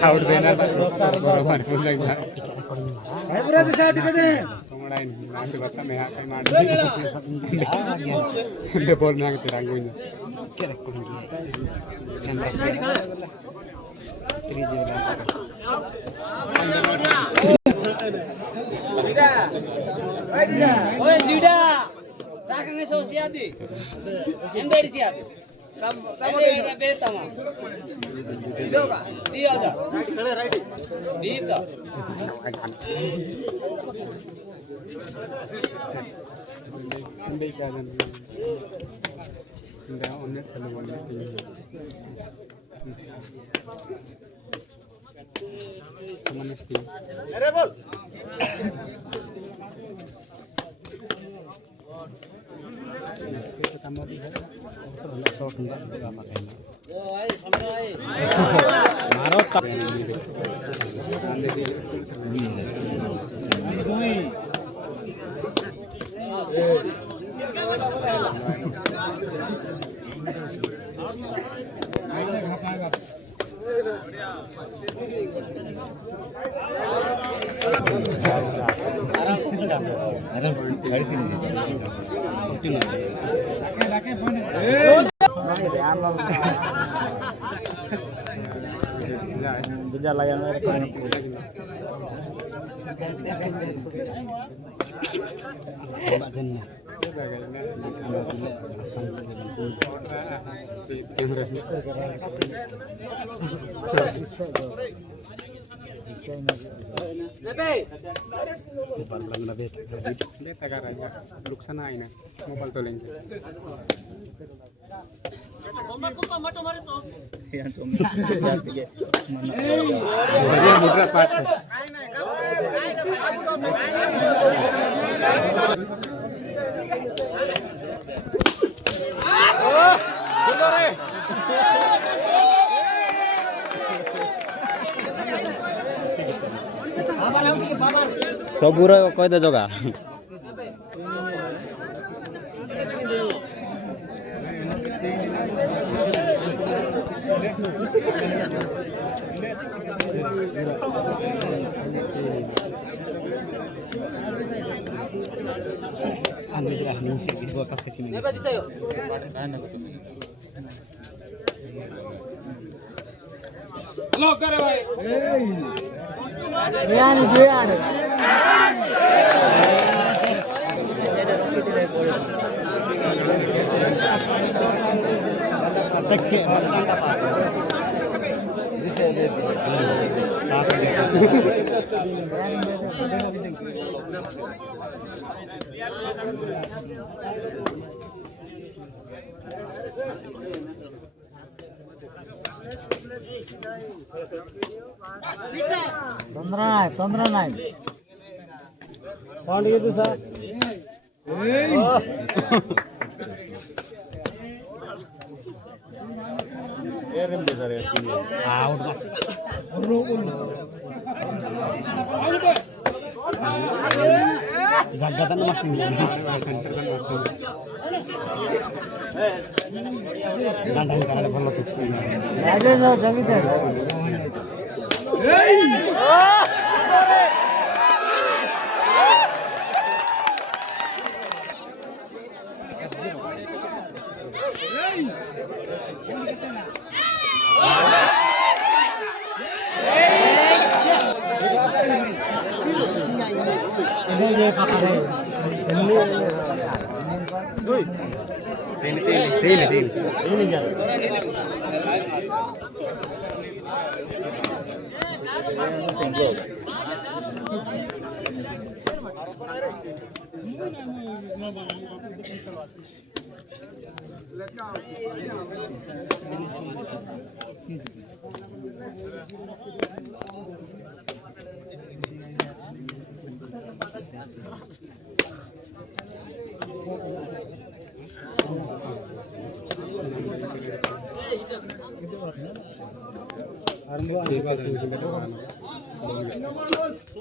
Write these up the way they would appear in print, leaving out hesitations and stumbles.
Out देना बरोबर बोल लगना भाई पूरा दिशा टिकने तुम्हारा इन नाम बता मैं हां मार दे बोल ना तेरा कोई नहीं क्या रखूंगी Oi Juda, tak ngesau siati, ember siati. Kamu ada beta mah? Dia ada. Beta. Bisa layan mereka Mbak Jenna. नुकसान आहे ना मोबाईल तो लेंगे मुद्रा पाठ सबुरा कह दे जगह Halo, करे भाई Tekke ತೊಂದ್ರೆ ನಾಯಿ ಪಾಂಡಿಗೆ ಸರ್ जगह machine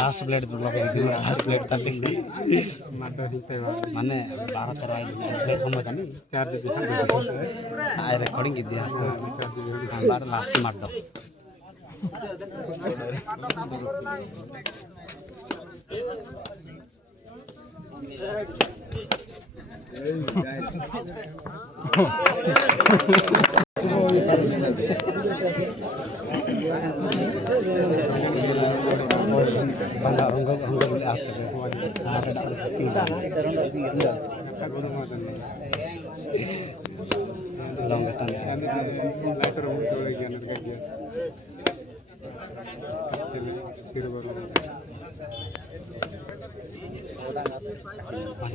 last blade last blade तक माने 12 समय का चार्ज आए रेकॉर्डिंग की दिया बार लास्ट मार दो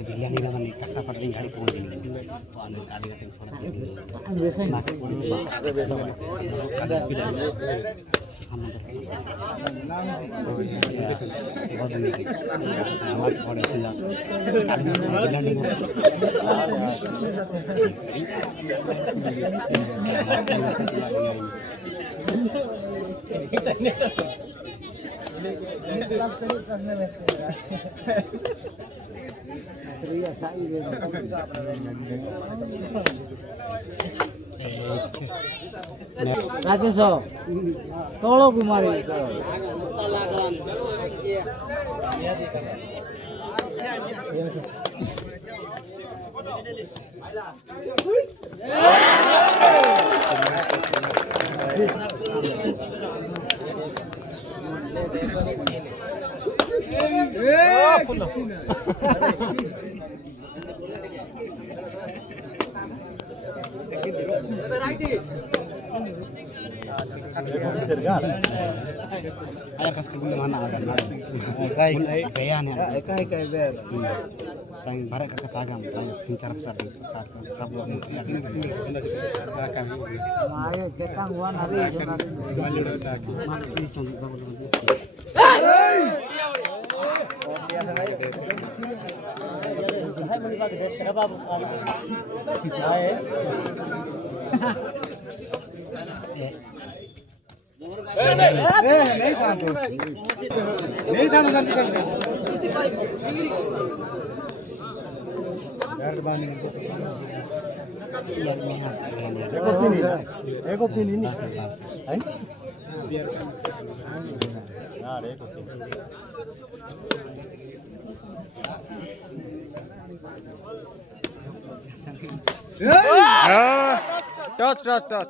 बिरयानी का बनी कट्टा पड़ गई गाड़ी पहुंच गई तो आने गाड़ी का टेंशन राजेश तौल कुमारी ayah kasih gula mana ada kai gaya nih kai ber sang barak kakak tagam pincar besar sabu ayo ketang wan hari नहीं था तो नहीं था गलती कर यार बानी यार मैं हंस रहा हूं एक ओपिनियन नहीं है यार एक opinion touch touch touch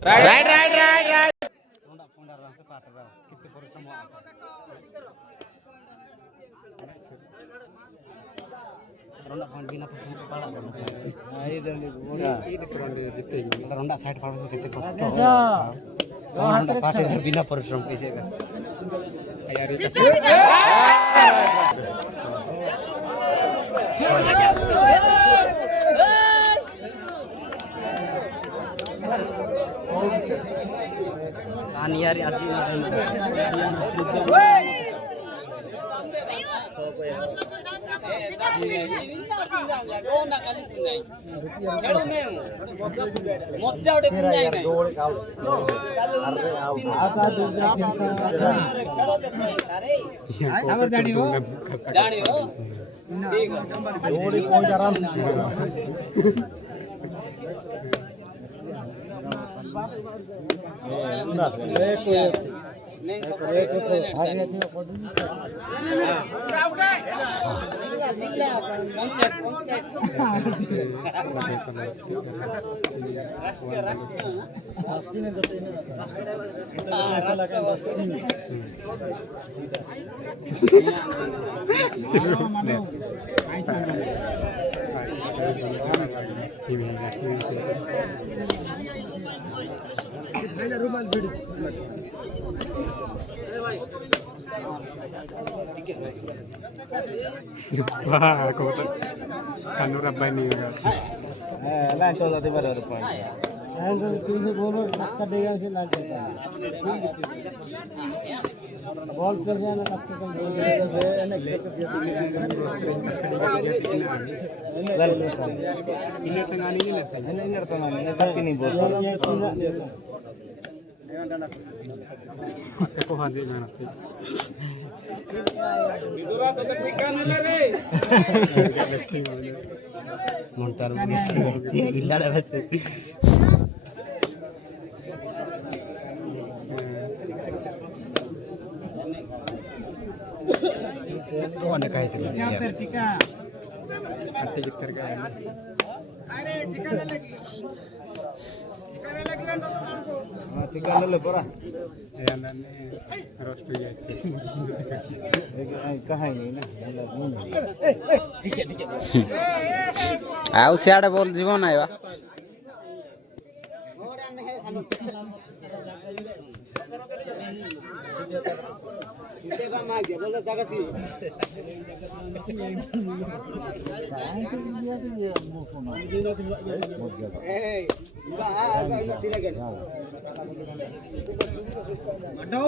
right ronda kan bina pasang kepala ఇది రెండు జిత్తే ronda side pala kete kosto ronda pate bina parishram kaise ka यार ये ani yari aji na wah kok kanur apa ini enggak lain to tadi baru point ball कर जाना कष्ट कम ini tengah ini lah ini ngerti tapi nih ball Mas ko handi na natin. Montar illada beste ko ane kai tiri Ati jikter ka ya. अरे ठिकाना लगी ना तो तुमको chicken ले परा Ayan na ni roast ya. कहां नहीं ना ଆଉ ସିଆଡ଼େ ବଲ୍ ଯିବ ନାଇଁ ବା देखा मार गया बोला जगह सी ए बा सिला गया मडो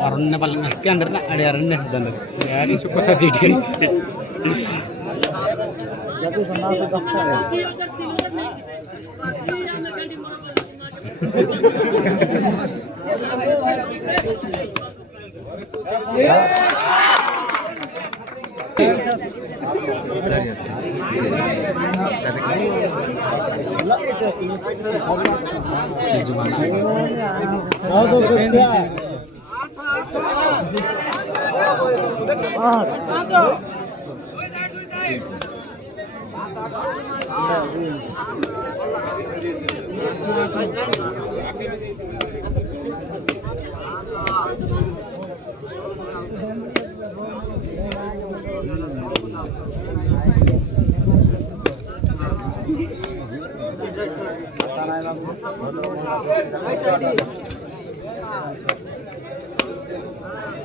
Arunnya paling happy under na ada arunnya dan Yari suka saja dia. jadi senang tu dokter ya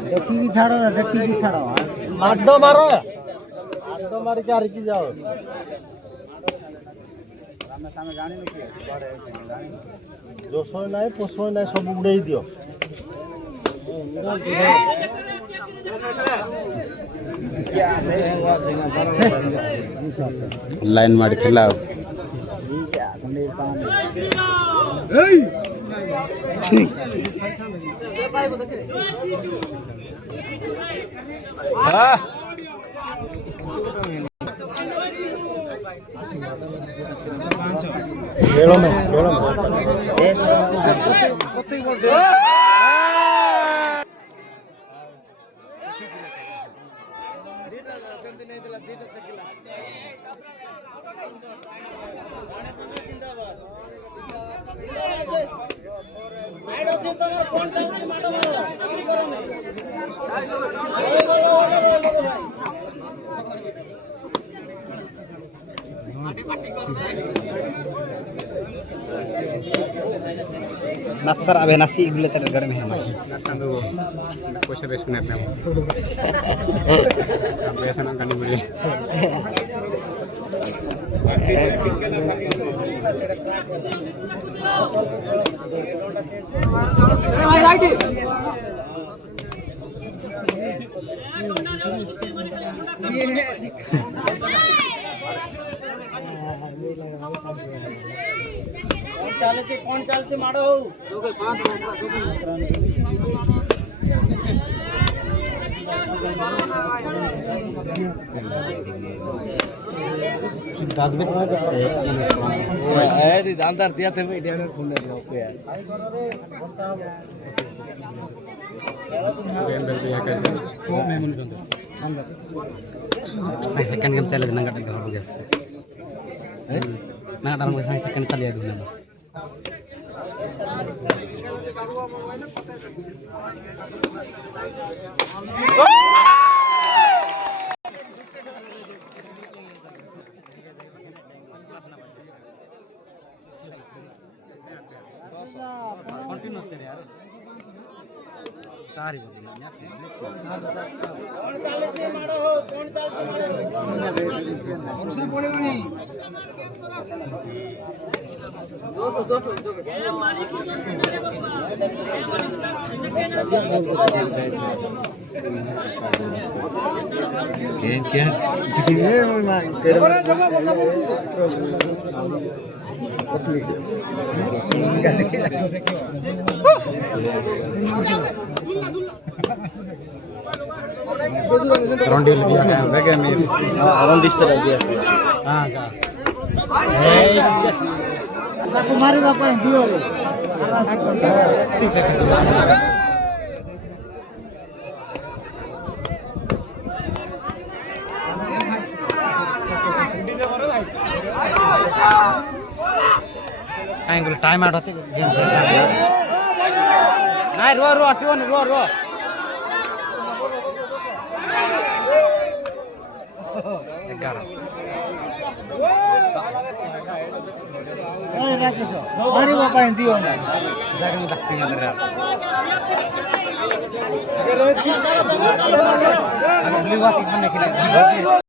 देखी छाड़ो ना देखी छाड़ो आड्डो मारो आड्डो मार के आर की जाओ जोशो नाही पोसो नाही सब उड़ाई दियो लाइन ಮಾಡಿ खेलाओ नसर अबे नसी इगले तर गड़ में है संदू कुछ भी सुने पे हम ऐसा ना करनी पड़े कौन चलते मारो दांदार दिया थे मैं इंडिया में खुलने लगा पे यार नहीं सेकंड गेम चले ना गट हो गया ना डाल में सेकंड चले दूं ना कंटिन्यू होते यार सारी बोल कौन चलते मारो कौन चलते मारो रौंडी दिया है बैग में रौंडी इस तरह दिया हां का तुम्हारे बापा दियो सीधा एंगल टाइम आउट होते नहीं रो रो आसिवन रो रो राजेश हमारी बापा दियो ना जगह में तक अगली बात इतने